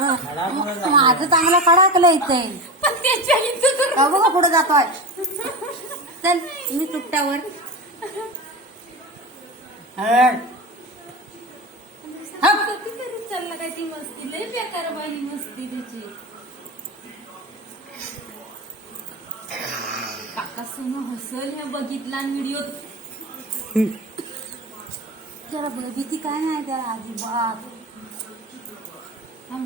माझं चांगलं कडाकलं इथे पण त्याच्या इथं तर बघू का पुढे जातोय. चल मी तुट्यावर कधीतरी चालला काय ती मस्ती लय बेकार बाई मस्ती त्याची. काका सोनं हसल हे बघितला व्हिडिओ. जरा भीती काय नाही त्याला अजिबात.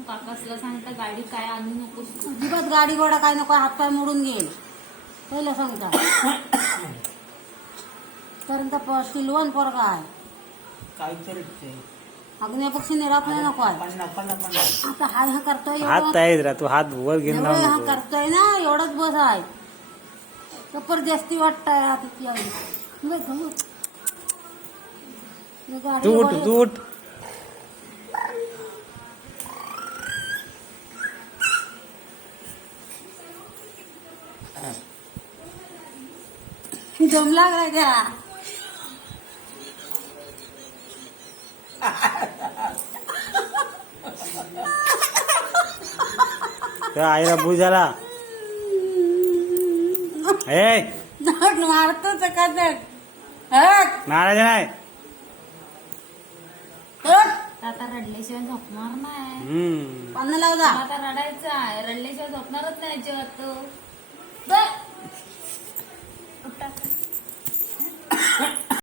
काकासला सांगता गाडी काय आणू नकोस. अजिबात गाडी घोडा काय नको. हातपाय मोडून घेईल पहिलं सांगता. पर्यंत सिल्वन पोरगा आहे काहीतरी अग्निपक्षी निरापणे नको आहे. आता हाय हा करतोय हात आहे रा तू हात वर घेऊन एवढं हा नको. करतोय ना एवढंच बस आहे. जबरदस्ती वाटतंय आता ती आई. तू उठ तू उठ. दम लागलाय त्याला. त्या आईला बुजाला मारतो चकाचक. नाराज नाही. आता रडल्याशिवाय झोपणार नाही. पानं लावला आता रडायचं आहे. रडल्याशिवाय झोपणारच नाही जेव्हा तो